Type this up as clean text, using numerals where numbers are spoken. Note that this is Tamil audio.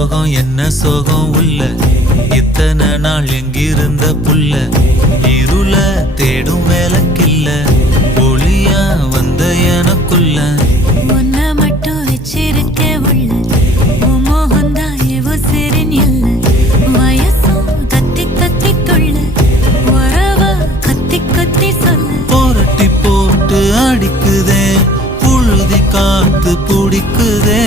சோகம் என்ன சோகம் உள்ள இத்தனை நாள் எங்கிருந்த புல்ல இருள தேடும் வேலைக்கில்ல ஒளியா வந்த எனக்குள்ள உன்னை மட்டும் வச்சிருக்க உள்ள உன் மோகந்தான் எவோ சிறின் எல்ல வயசும் கத்தி கத்தி கொள்ள உறவ கத்தி கத்தி சொல்ல போரட்டி போட்டு அடிக்குதே புழுதி காத்து பிடிக்குதே